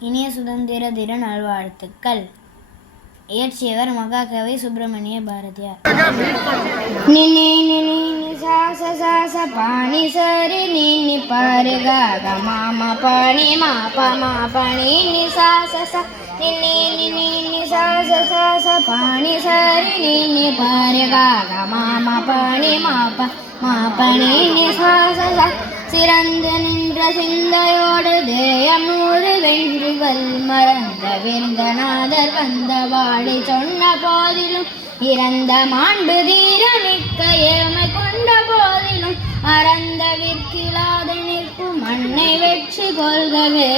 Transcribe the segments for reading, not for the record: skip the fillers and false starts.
இனிய சுதந்திர தின நல்வாழ்த்துக்கள். இயற்றியவர் மகாகவி சுப்பிரமணிய பாரதியார். நினி நினி நிசாச சாச பாணி சரி நினி பரி கக மாம பணி மாப மாபணி நிசாச ச நினி நினி நிசாச சாச பாணி சரி நினி பரி கக மாம பணி மாப மாபணி நிசாச ச சிறந்து நின்ற சிந்தையோடு தேயம் நூறு வென்றுகள் மறந்த விருந்தநாதர் வந்த வாடி சொன்ன போதிலும் இறந்த மாண்பு தீர மிக்க ஏமை கொண்ட போதிலும் அறந்த விற்கிலாத நிற்கும் மண்ணை வெற்றி கொள்கவே.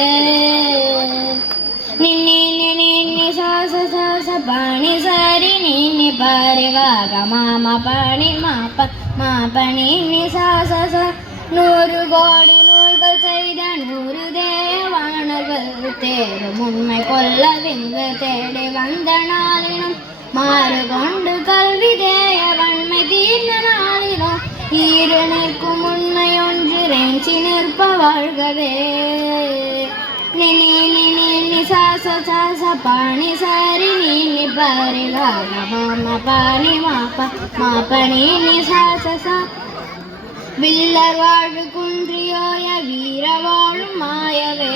நின்னி நினி நிசாச சாச பாணி சரி நின்னி பரி கக மாம பணி மாப மாபணி நிசாச ச நூறு கோடி நூல்கள் செய்த 100 தேவானர்கள் தேரும் உண்மை கொல்ல விந்து தேடி வந்த நாளினும் மாறு கொண்டு கல்வி தேய வன்மை தீர்ந்த நாளினும் ஈரு நிற்கும் உண்மை ஒன்று ரெஞ்சி நிற்ப வாழ்கவே. நினி நினி நிசாச சாச பாணி சரி நினி பரி கக மாம பணி மாப மாபணி நிசாச ச வில்லர் வாழ்வு குன்றியோய வீர வாழும் மாயவே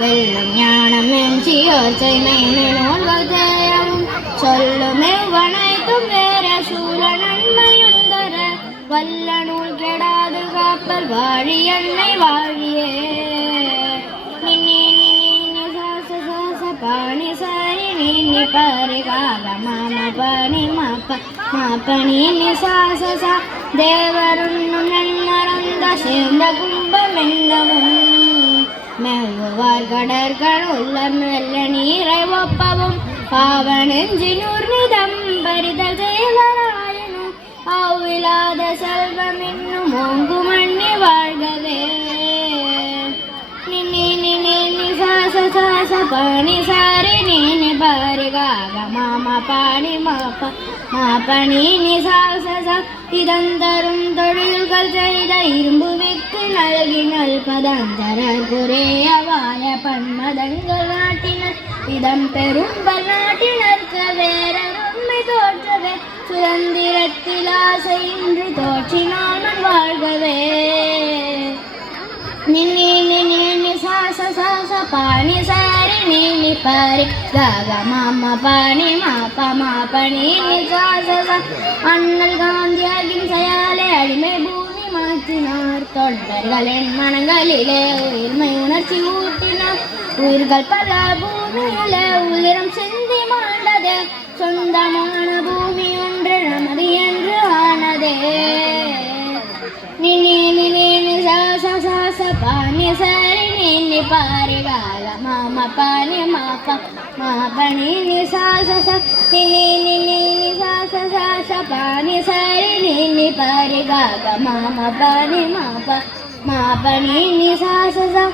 வெல்லும் ஞானம் எஞ்சியோர் செய்மையின நூல்கள் தேயவும் சொல்லும் எவ்வனைத்தும் வேற சூழ நன்மையுந்தர வல்ல நூல் கெடாது காப்பல் வாழி என்னை வாழியே. நினி நினி நிசாச சாச பாணி சரி நினி பரி கக மாம பணி மாப மாபணி நிசாச ச தேவருண்ணும் நன்மறந்த சேர்ந்த கும்பம் என்னவும் மெவ்வார் கடற்கள் உள்ள மெல்ல நீரை ஒப்பவும் பாவனெஞ்சினூர் நிதம் பரிதல் செய்வராயினும் அவ்விலாத செல்வம் இன்னும் ஓங்கு மண்ணி வாழ்கவே. நினி நினி நிசாச சாச பாணி சரி நினி பரி கக மாம பணி மாப மாபணி நிசாச ச இதந்தரும் தொழில்கள் செய்த இரும்பு விக்கு நல்கி நல்பதந்தரர் குறைய வாய பன்மதங்கள் நாட்டினர் இதம் பெரும் நாட்டினர்க்கு வேறொருமை தோற்றவே சுதந்திரத்தில் ஆசை இன்று தோற்றினால் வாழ்கவே. நினி நினி நிசாச சாச பாணி சரி நினி பரி கக மாம பணி மாப மாபணி நிசாச ச அண்ணல் காந்தி அகிம்சையாலே அடிமை பூமி மாற்றினார் தொண்டர்களின் மனங்களிலே உயிர்மை உணர்ச்சி ஊட்டினார் உயிர்கள் பல பூமியிலே உயிரம் சிந்தி மாண்டதே சொந்தமான பூமி ஒன்று நமது என்று ஆனதே. நினி நினி நிசாச சாச பாணி சரி நினி பரி கக மாம பணி மாப மாபணி நிசாச ச நினி நினி நிசாச சாச பாணி சரி நினி பரி கக மாம பணி மாப மாபணி நிசாச ச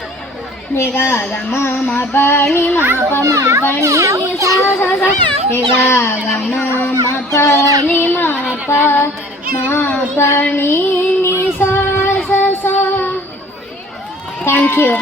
கக மாம பணி மாப மாபணி நிசாச ச கக மாம பணி மாப மாபணி நிசாச ச. Thank you.